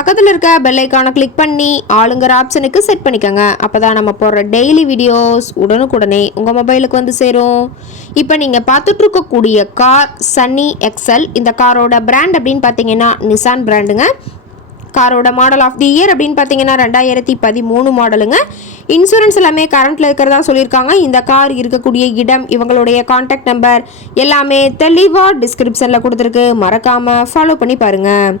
பக்கத்தில் இருக்க பெல்லைக்கானை கிளிக் பண்ணி ஆளுங்கிற ஆப்ஷனுக்கு செட் பண்ணிக்கோங்க. அப்போ தான் நம்ம போடுற டெய்லி வீடியோஸ் உடனுக்குடனே உங்கள் மொபைலுக்கு வந்து சேரும். இப்போ நீங்கள் பார்த்துட்டு இருக்கக்கூடிய கார் சன்னி எக்ஸல் இந்த காரோட பிராண்ட் அப்படின்னு பார்த்தீங்கன்னா நிசான் பிராண்டுங்க காரோட மாடல் ஆஃப் தி இயர் அப்படின்னு பார்த்தீங்கன்னா ரெண்டாயிரத்தி பதிமூணு மாடலுங்க இன்சூரன்ஸ் எல்லாமே கரண்ட்டில் இருக்கிறதா சொல்லியிருக்காங்க. இந்த கார் இருக்கக்கூடிய இடம் இவங்களுடைய காண்டாக்ட் நம்பர் எல்லாமே தெளிவாக டிஸ்கிரிப்ஷனில் கொடுத்துருக்கு. மறக்காமல் ஃபாலோ பண்ணி பாருங்கள்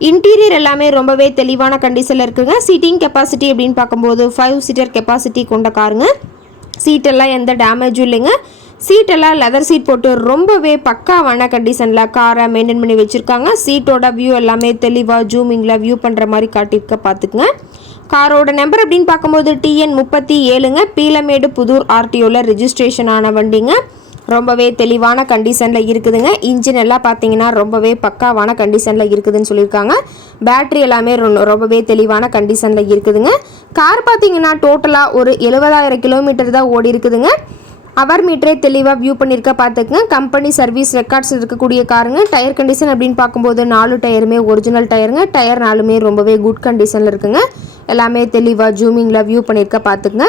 இன்டீரியர் எல்லாமே ரொம்பவே தெளிவான கண்டிஷனில் இருக்குங்க. சீட்டிங் கெப்பாசிட்டி அப்படின்னு பார்க்கும்போது ஃபைவ் சீட்டர் கெப்பாசிட்டி கொண்ட காருங்க. சீட்டெல்லாம் எந்த டேமேஜும் இல்லைங்க. சீட்டெல்லாம் லெதர் சீட் போட்டு ரொம்பவே பக்காவான கண்டிஷனில் காரை மெயின்டைன் பண்ணி வச்சுருக்காங்க. சீட்டோட வியூ எல்லாமே தெளிவாக ஜூமிங்கில் வியூ பண்ணுற மாதிரி காட்டியிருக்க பார்த்துக்குங்க. காரோட நம்பர் அப்படின்னு பார்க்கும்போது டிஎன் முப்பத்தி ஏழுங்க. பீலமேடு புதூர் ஆர்டிஓவில் ரிஜிஸ்ட்ரேஷன் ஆன வண்டிங்க. ரொம்பவே தெளிவான கண்டிஷனில் இருக்குதுங்க. இன்ஜின் எல்லாம் பார்த்தீங்கன்னா ரொம்பவே பக்காவான கண்டிஷனில் இருக்குதுன்னு சொல்லியிருக்காங்க. பேட்ரி எல்லாமே ரொம்பவே தெளிவான கண்டிஷனில் இருக்குதுங்க. கார் பார்த்தீங்கன்னா டோட்டலாக ஒரு எழுபதாயிரம் கிலோமீட்டர் தான் ஓடி இருக்குதுங்க. அவர் மீட்டரே தெளிவாக வியூ பண்ணியிருக்க பார்த்துக்குங்க கம்பெனி சர்வீஸ் ரெக்கார்ட்ஸ் இருக்கக்கூடிய காருங்க. டயர் கண்டிஷன் அப்படின்னு பார்க்கும்போது நாலு டயருமே ஒரிஜினல் டயருங்க டயர் நாலுமே ரொம்பவே குட் கண்டிஷனில் இருக்குங்க. எல்லாமே தெளிவாக ஜூமிங்கில் வியூ பண்ணியிருக்க பார்த்துக்குங்க